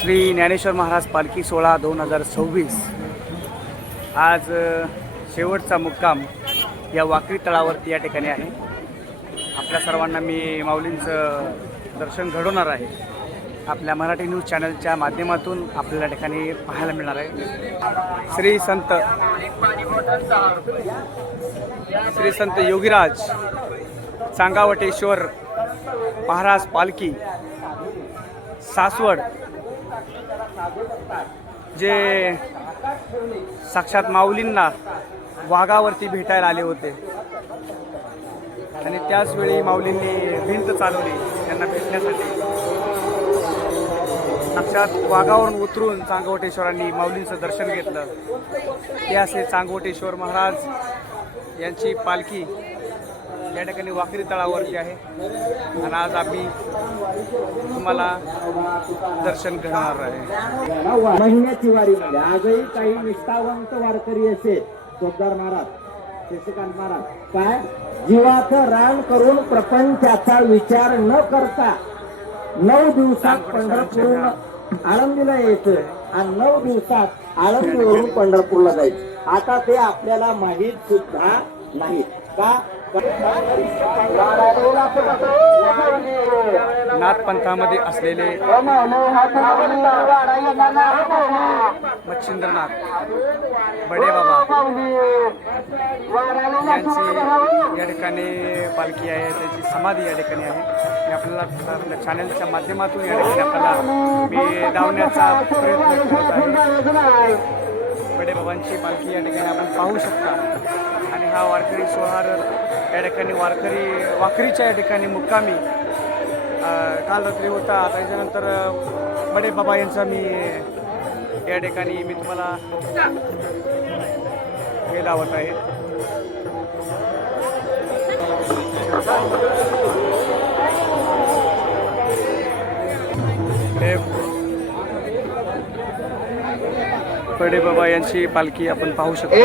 श्री ज्ञानेश्वर महाराज पालखी सोहळा 2026 आज शेवटचा मुक्काम या वाकरी तळावरती या ठिकाणी आहे। आपल्या सर्वांना मी माऊलींचं दर्शन घडवणार आहे। आपल्या मराठी न्यूज चॅनलच्या माध्यमातून आपल्याला ठिकाणी पाहायला मिळणार आहे। श्री संत योगीराज चांगावटेश्वर महाराज पालखी सासवड, जे साक्षात माऊलींना वाघावरती भेटायला आले होते आणि त्याच वेळी माऊलींनी भिंत चालवली त्यांना भेटण्यासाठी। साक्षात वाघावरून उतरून चांगवटेश्वरांनी माऊलींचं दर्शन घेतलं। ते असे चांगवटेश्वर महाराज यांची पालखी या ठिकाणी वाकरी तळावरती आहे आणि आज आम्ही तुम्हाला दर्शन घडवणार आहे। महिन्याची वारी आजही काही निष्ठावंत वारकरी असे जोगदार महाराज, शशिकांत महाराज काय जीवाचं रान करून प्रपंचाचा विचार न करता 9 दिवसात पंढरपूरला आळंदीला यायचं आणि 9 दिवसात आळंदीवरून पंढरपूरला जायचं। आता ते आपल्याला माहीत सुद्धा नाही का? नाथपंथामध्ये असलेले मच्छिंद्रनाथ बडे बाबा यांची या ठिकाणी पालखी आहे, त्यांची समाधी या ठिकाणी आहे। आपल्याला आपल्या चॅनलच्या माध्यमातून या ठिकाणी आपल्याला मी दावण्याचा प्रयत्न करत आहे। बडे बाबांची पालखी या ठिकाणी आपण पाहू शकता आणि हा वारकरी सोहळा या ठिकाणी वाकरीच्या या ठिकाणी मुक्कामी काल रात्री होता। त्याच्यानंतर बडे बाबा यांचा मी या ठिकाणी तुम्हाला हे लावत आहे। बडे बाबा यांची पालखी आपण पाहू शकतो।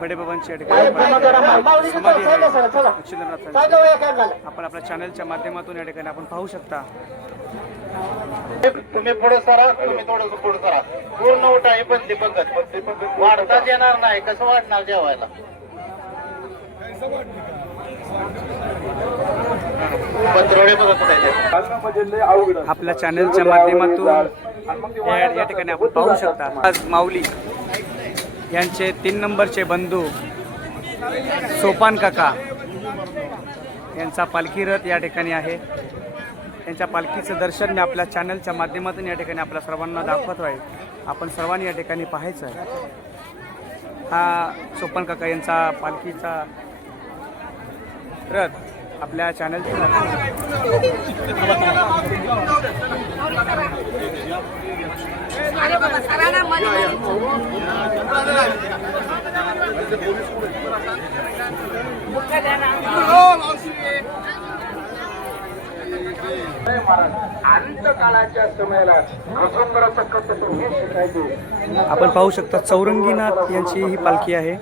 बडे बाबांची या ठिकाणी समाधी आहे मच्छिंद्रनाथांची। आपण आपल्या चॅनलच्या माध्यमातून या ठिकाणी आपण पाहू शकता। तुम्ही पुढे सरा, तुम्ही थोडंसं पुढे सरा, पूर्ण उठा। हे पण दिपंगत वाढताच येणार नाही, कसं वाढणार जेवायला? आपल्या चॅनलच्या माध्यमातून या ठिकाणी आपण पाहू शकता आज माऊली यांचे 3 नंबरचे बंधू सोपान काका यांचा पालखी रथ या ठिकाणी आहे। त्यांच्या पालखीचं दर्शन मी आपल्या चॅनलच्या माध्यमातून या ठिकाणी आपल्या सर्वांना दाखवत आहे। आपण सर्वांनी या ठिकाणी पाहायचं आहे। हा सोपान काका यांचा पालखीचा रथ आपल्या चॅनलच्या आपण पाहू शकता चौरंगीनाथ यांची ही पालखी आहे।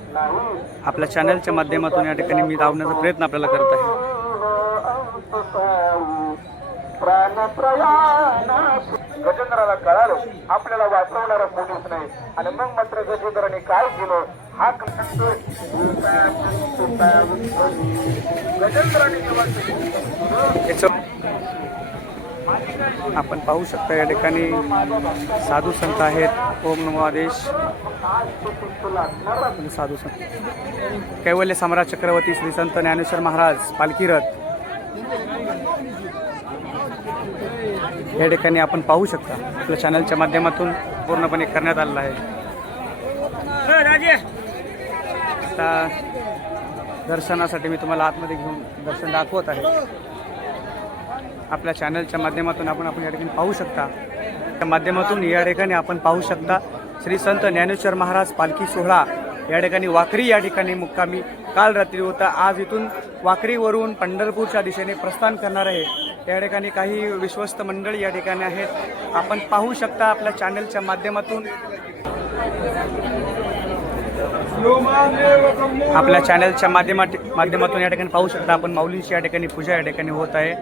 आपल्या चॅनलच्या माध्यमातून या ठिकाणी मी लावण्याचा प्रयत्न आपल्याला करत आहे। गजेंद्राला कळालं आपल्याला वाचवणारा कोणीच नाही आणि मग मात्र गजेंद्राने काय केलं हा आपण पाहू शकता या ठिकाणी साधू संत आहेत। ओम नमो आदेश साधू संत कैवल्य सम्राट चक्रवर्ती श्री संत ज्ञानेश्वर महाराज पालखी रथ या ठिकाणी आपण पाहू शकता। आपल्या चॅनलच्या माध्यमातून पूर्णपणे करण्यात आलेला आहे। आता दर्शनासाठी मी तुम्हाला आतमध्ये घेऊन दर्शन दाखवत आहे। आपल्या चॅनलच्या माध्यमातून आपण या ठिकाणी पाहू शकता। त्या माध्यमातून या ठिकाणी आपण पाहू शकता श्री संत ज्ञानेश्वर महाराज पालखी सोहळा या ठिकाणी वाकरी या ठिकाणी मुक्कामी काल रात्री होता। आज इथून वाकरीवरून पंढरपूरच्या दिशेने प्रस्थान करणार आहे। या ठिकाणी काही विश्वस्त मंडळी या ठिकाणी आहेत। आपण पाहू शकता आपल्या चॅनलच्या माध्यमातून आपल्या चॅनलच्या माध्यमातून या ठिकाणी पाहू शकता आपण माऊलींची या ठिकाणी पूजा या ठिकाणी होत आहे।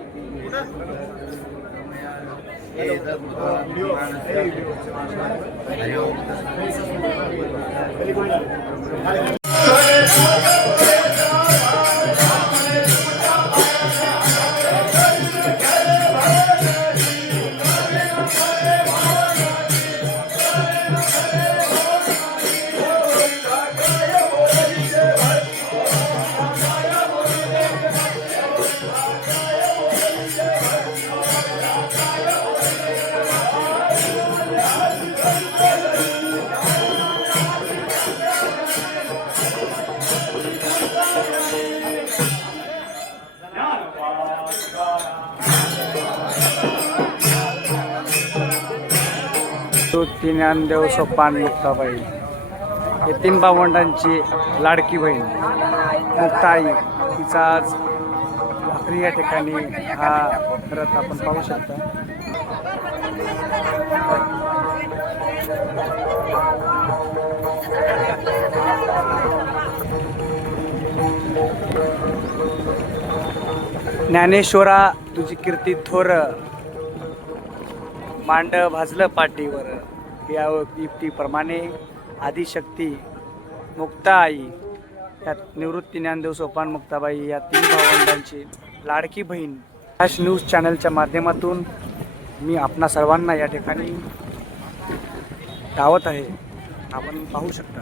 ज्ञानदेव सोपान मुक्ताबाई हे 3 भावंडांची लाडकी बहीण मुक्ताई तिचा आज भाकरी या ठिकाणी हा रथ आपण पाहू शकता. ज्ञानेश्वरा तुझी कीर्ती थोर मांड भाजलं पाठीवर या युक्तीप्रमाणे आदिशक्ती मुक्ताई यात निवृत्ती ज्ञानदेव सोपान मुक्ताबाई या 3 भावंडांची लाडकी बहीण फ्लॅश न्यूज चॅनलच्या माध्यमातून मी आपणा सर्वांना या ठिकाणी दावत आहे. आपण पाहू शकता.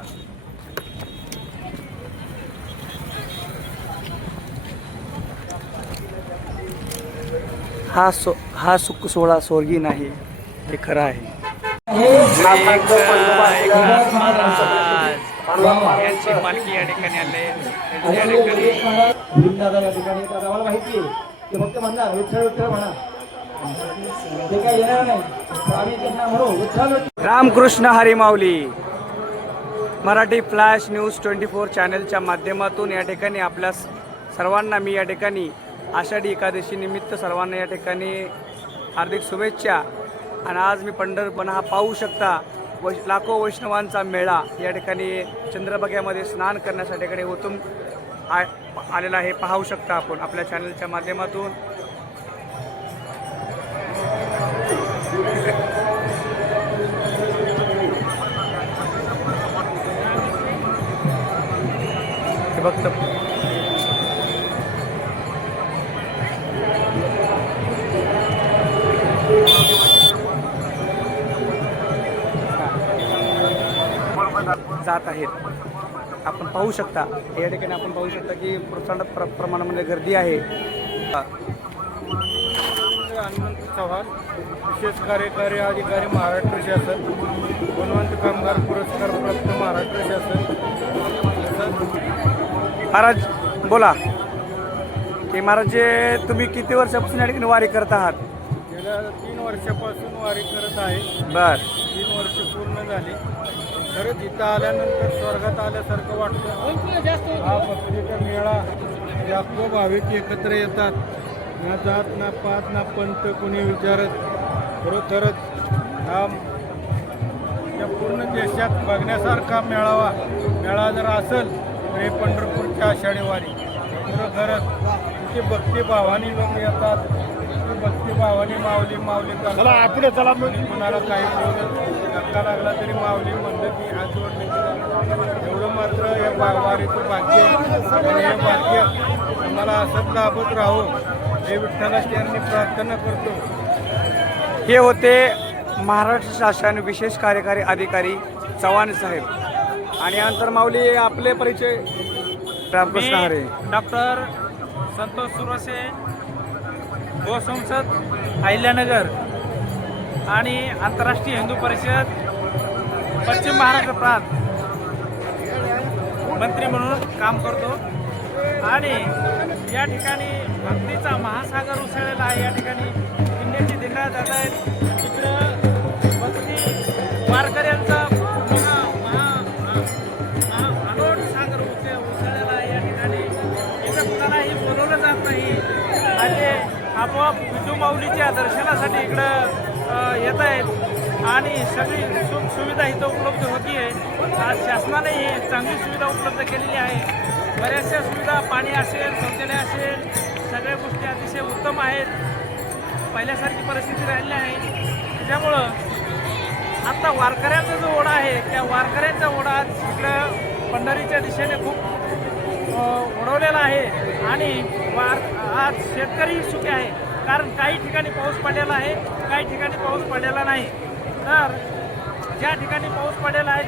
हा सुख सोहळा स्वर्गी नाही हे खरं आहे. यांची पालखी या ठिकाणी आले. रामकृष्ण हरी माऊली. मराठी फ्लॅश न्यूज 24 चॅनलच्या माध्यमातून या ठिकाणी आपल्या सर्वांना मी या ठिकाणी आषाढी एकादशी निमित्त सर्वांना या ठिकाणी हार्दिक शुभेच्छा. आणि आज मी पंढरपूर हा पाहू शकता लाखो वैष्णवांचा मेळा या ठिकाणी चंद्रभागेमध्ये स्नान करण्यासाठी इकडे होतून आलेला आहे. पाहू शकता आपण आपल्या चॅनलच्या माध्यमातून. हे बघतो जात आहेत. आपण पाहू शकता या ठिकाणी आपण पाहू शकता की प्रचंड प्रमाणामध्ये गर्दी आहे. हनुमंत चव्हाण विशेष कार्यकारी अधिकारी महाराष्ट्र शासन गुणवंत कामगार पुरस्कार प्राप्त महाराष्ट्र शासन. महाराज बोला की महाराज तुम्ही किती वर्षापासून या ठिकाणी वारी करत आहात? गेल्या 3 वर्षापासून वारी करत आहे. बर 3 वर्ष पूर्ण झाली. खरंच इथं आल्यानंतर स्वर्गात आल्यासारखं वाटतं. हा भक्तीचा मेळा लाखो भाविक एकत्र येतात. ना जात ना पात ना पंत कोणी विचारत. खरोखरच हा या पूर्ण देशात बघण्यासारखा मेळा जर असेल तर हे पंढरपूरच्या आषाढी वारी. खरोखरच इथे भक्तिभावानी लोक येतात. भक्तिभावानी माऊली माऊली चला आपले चला. कुणाला काही धक्का लागला तरी माऊली म्हणलं की हात जोडले. एवढं मात्र या वारीचं भाग्य आणि हे भाग्य आम्हाला असंच लाभत राहो हे विठ्ठलाची यांनी प्रार्थना करतो. हे होते महाराष्ट्र शासन विशेष कार्यकारी अधिकारी चव्हाण साहेब. आणि नंतर माऊली आपले परिचय. रामकृष्ण हरी. डॉक्टर संतोष सुरसे गोसंसद अहिल्यानगर आणि आंतरराष्ट्रीय हिंदू परिषद पश्चिम महाराष्ट्र प्रांत मंत्री म्हणून काम करतो. आणि या ठिकाणी भक्तीचा महासागर उसळलेला आहे. या ठिकाणी पुण्याची दिंड्या जात आहेत. इकडं भक्ती वारकऱ्यांचा अलोट सागर उसळलेला आहे. या ठिकाणी इथं कुणालाही बोलवलं जात नाही. आणि आपोआप विठू माऊलीच्या दर्शनासाठी इकडं येत आहेत. आणि सगळी सुखसुविधा इथं उपलब्ध होती आहे. आज शासनाने ही चांगली सुविधा उपलब्ध केलेली आहे. बऱ्याचशा सुविधा पाणी असेल शौचालय असेल सगळ्या गोष्टी अतिशय उत्तम आहेत. पहिल्यासारखी परिस्थिती राहिली आहे. त्याच्यामुळं आता वारकऱ्यांचा जो ओढा आहे त्या वारकऱ्यांचा ओढा आज इकडं पंढरीच्या दिशेने खूप ओढवलेला आहे आणि आज शेतकरी सुखी आहे. कारण काही ठिकाणी पाऊस पडलेला आहे, काही ठिकाणी पाऊस पडलेला नाही. तर ज्या ठिकाणी पाऊस पडलेला आहे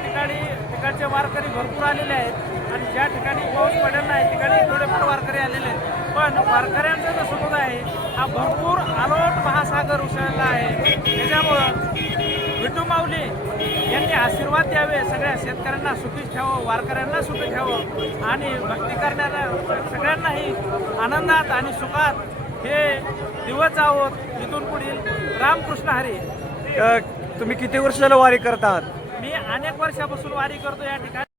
तिकडचे वारकरी भरपूर आलेले आहेत आणि ज्या ठिकाणी पाऊस पडलेला नाही तिकडे थोडेफार वारकरी आलेले आहेत. पण वारकऱ्यांचा जो समुदाय आहे हा भरपूर आलोट महासागर उसळला आहे. त्याच्यामुळं विठू माऊली यांनी आशीर्वाद द्यावे, सगळ्या शेतकऱ्यांना सुखी ठेवावं, वारकऱ्यांना सुखी ठेवावं आणि भक्ती करणाऱ्या सगळ्यांनाही आनंदात आणि सुखात हे दिवस जावोत. इथून पुढील रामकृष्ण हरी. तुम्ही किती वर्ष झालं वारी करत आहात? मी अनेक वर्षापासून वारी करतो या ठिकाणी.